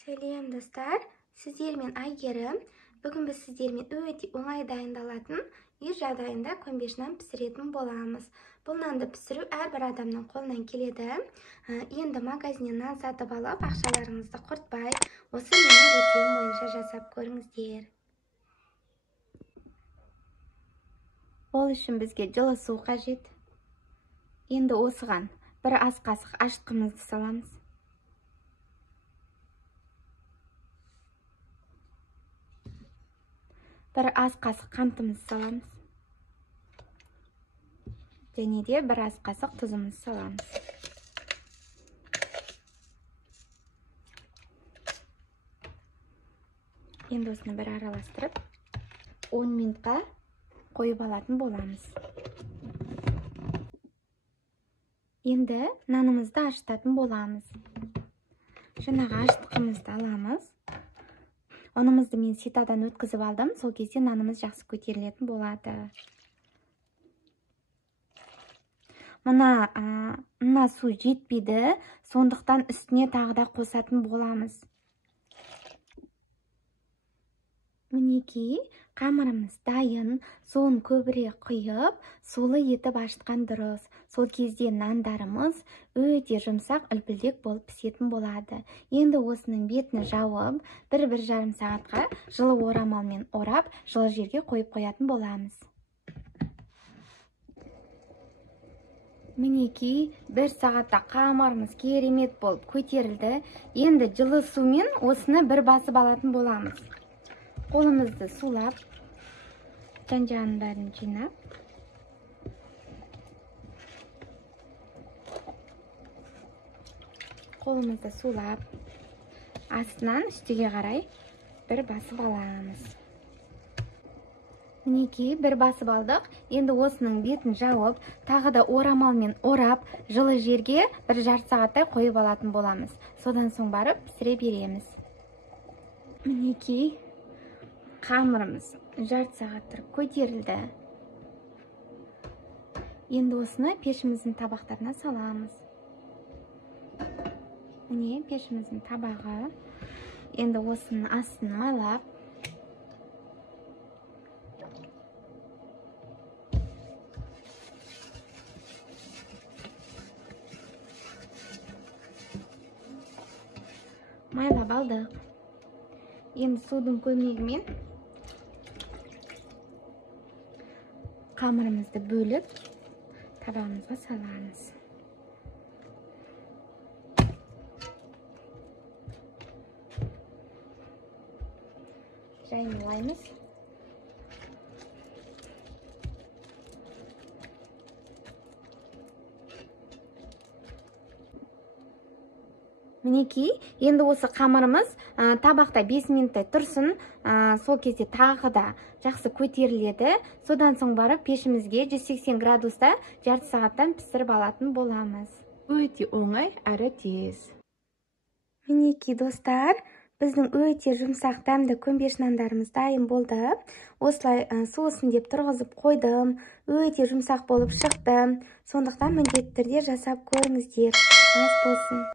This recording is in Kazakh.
Сәлем достар, сіздермен Айгерім. Бүгін біз сіздермен өте оңай дайындалатын үй жағдайында көмбеш нан пісіретін боламыз. Бұл нанды пісіру әрбір адамның қолынан келеді. Енді магазиннен нан сатып алып, ақшаларыңызды құртпай, осы менің рецептім бойынша жасап көріңіздер. Ол үшін бізге жылы су қажет. Енді осыған бір ас қасық ашытқымызды саламыз. Bir az qasıq қантымызды саламыз. Және де бір аз қасық тұзымызды саламыз. Енді осыны бір араластырып, 10 минутқа қойып алатын боламыз. Енді нанымызды ашытатын боламыз. Жаңағы ашытқымызды аламыз. Онымызды мен ситадан өткізіп алдым, сол кезде нанымыз жақсы көтерілетін болады. Мына су жетпейді, сондықтан үстіне тағы да қосатын боламыз. Мінекей, қамырымыз дайын, суын көбірек құйып, сулы етіп ашытқан дұрыс. Сол кезде нандарымыз өте жұмсақ, үлпілдек болып пісетін болады. Енді осының бетіні жауып, 1-1,5 сағатқа жылы орамалмен орап, жылы жерге қойып қоятын боламыз. Мінекей, 1 сағатта қамырымыз керемет болып көтерілді. Енді жылы сумен осыны бір басып алатын боламыз. Қолымызды сулап, жан-жағын бәрін жинап, қолымызды сулап, астынан үстіге қарай бір басып аламыз. Мінекей, бір басып алдық. Енді осының бетін жауып, тағы да орамалмен орап, жылы жерге 1,5 сағаттай қойып алатын боламыз. Содан соң барып пісіре береміз. Мінекей, қамырымыз 1,5 сағаттыр көтерілді. Енді осыны пешіміздің табақтарына саламыз. Міне пешіміздің табағы. Енді осының астын майлап, алдық. Енді судың көмегімен қамырымызды бөліп, табағымызға саламыз. Жайнылаймыз. Мінекей, енді осы қамырымыз табақта 5 минуттай тұрсын, сол кезде тағы да жақсы көтеріледі. Содан соң барып пешімізге 180 градуста 1,5 сағаттан пісіріп алатын боламыз. Өте оңай әрі тез. Мінекей достар, біздің өте жұмсақ дәмді көмбеш нандарымыз дайын болды. Осылай суысын деп тұрғызып қойдым. Өте жұмсақ болып шықты. Сондықтан міндетті түрде жасап көріңіздер. Ас болсын.